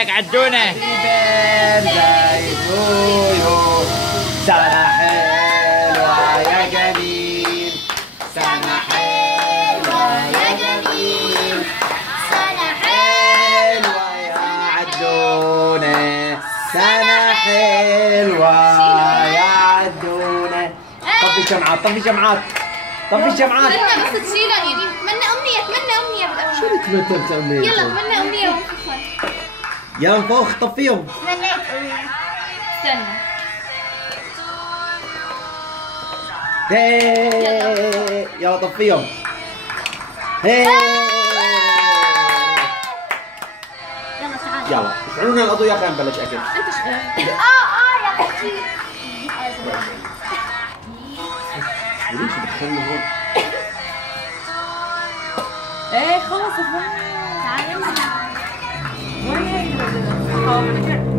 رايك عدونة؟ سنة حلوة يا جميل، سنة حلوة يا جميل، سنة حلوة يا عدونة، سنة حلوة يا عدونة. طفي شمعات، طفي شمعات، طفي شمعات. بس تشيلها يا ريم. تمنى أمنية، تمنى أمنية بالأول. شو اللي تمنيت أمنية؟ يلا تمنى أمنية ونفخها. يلا نفخ، طفيهم. تمنيت أمنية. استنى. يلا طفيهم. يلا تعال. يلا اشعلوا لنا الأضوية خلينا نبلش أكل. أنت شو؟ يا أختي. ليش دخلنا هون؟ ايه خلص. تعالي. وين هي؟